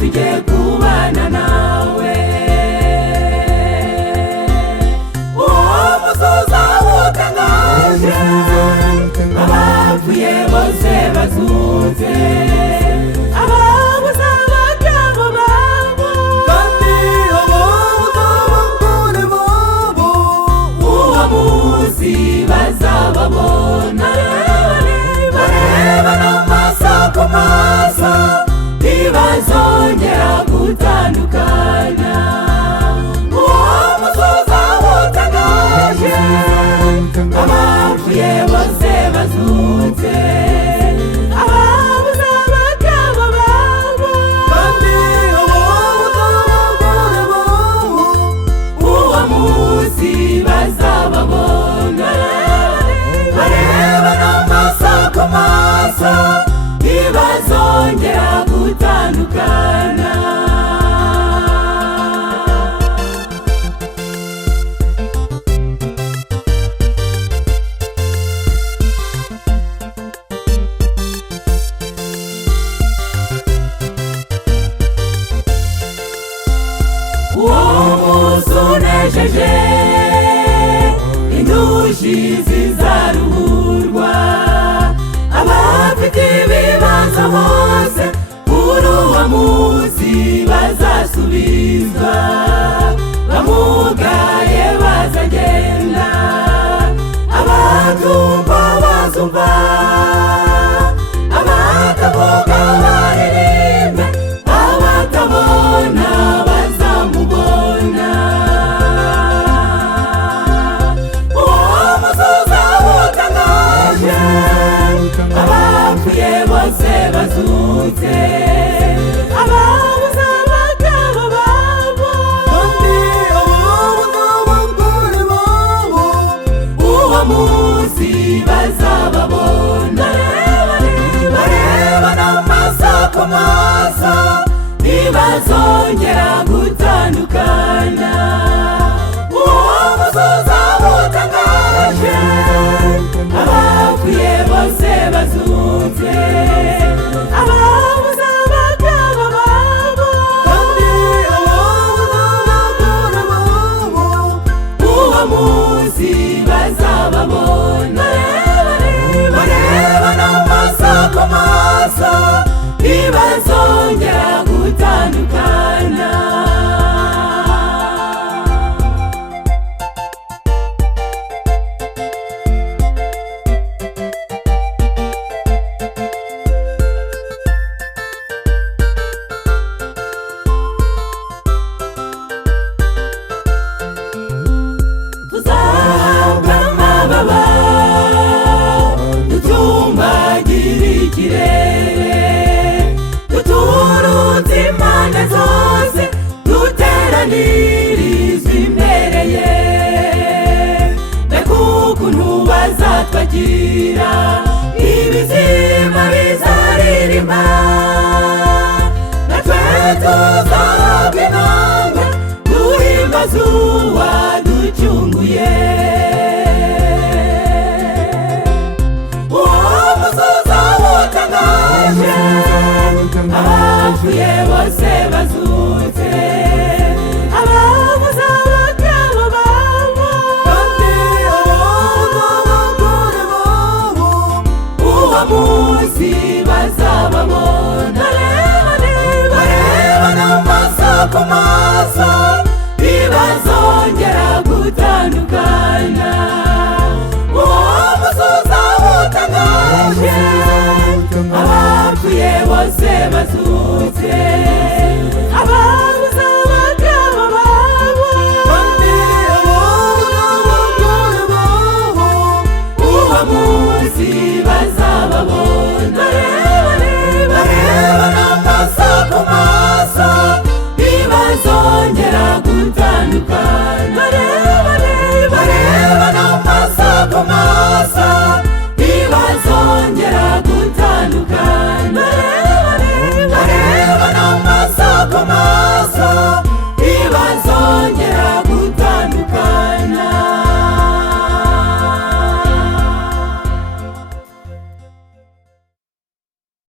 tujye kubana nawe. Uwo musozi utangaje, abapfuye bose bazutse, ababuze abagabo babo, kandi ababuze abagore babo, uwo munsi bazababona. Barebana amaso ku maso, ntibazongera gutandukana. Uwo musozi utangaje, abapfuye bose bazutse, ababuze abagabo babo, kandi ababuze abagore babo, uwo munsi bazababona. Barebana amaso ku maso, ntibazongera gutandukana. Uwo munsi unejeje, indushyi zizaruhurwa, abafite ibibazo bose kuri uwo munsi bazasubizwa, bamugaye bazagenda, abatumva bazumva, abatavuga baririmbe, abatabona bazamubona. Uwo musozi utangaje, abapfuye bose bazutse, ababuze abagabo babo, kandi ababuze abagore babo, uwo munsi bazababona. Barebana amaso ku maso, ntibazongera gutandukana. Uwo musozi utangaje, abapfuye bose bazutse, ababuze abagabo babo, kandi ababuze abagore babo, uwo munsi bazababona. Barebana amaso ku maso, ntibazongera gutandukana. Tuzahabwa amababa, dutumbagira ikirere, duturutse impande zose, duteranirizwa imbere ye. Mbega ukuntu bazatwakira, ibizima bizaririmba, natwe tuzahabwa inanga, duhimbaze uwaducunguye. Uwo musozi utangaje, abapfuye bose bazutse,